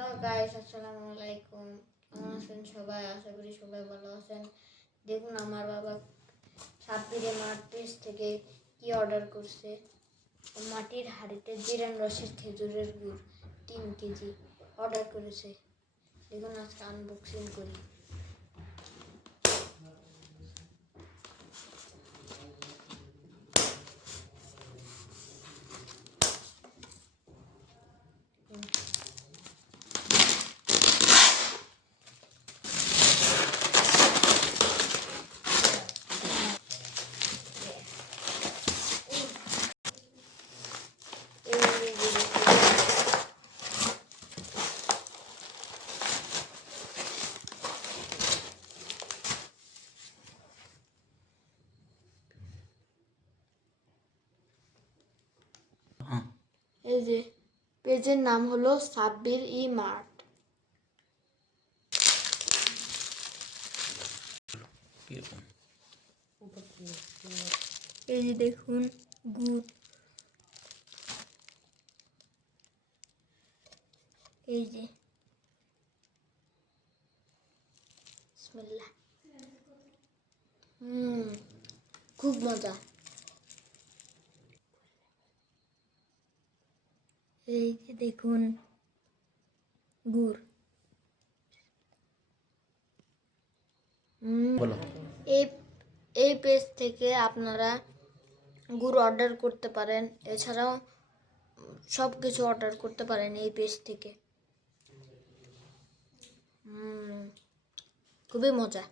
Hello guys, আসসালামু আলাইকুম। কেমন আছেন সবাই? আশা করি সবাই ভালো আছেন। দেখুন আমার বাবা সাব্বিরে মার্কেট থেকে কি অর্ডার করছে। মাটির হাঁড়িতে জিরান রসের খেজুরের গুড় 3 কেজি অর্ডার করেছে। দেখুন আজকে আনবক্সিং করি। এই যে পেজের নাম হলো সাব্বির ই মার্ট। এই যে দেখুন গুড়, এই যে বিসমিল্লাহ। খুব মজা। এই যে দেখুন গুড়। এই পেজ থেকে আপনারা গুড় অর্ডার করতে পারেন, এছাড়াও সব কিছু অর্ডার করতে পারেন এই পেজ থেকে। খুবই মজা।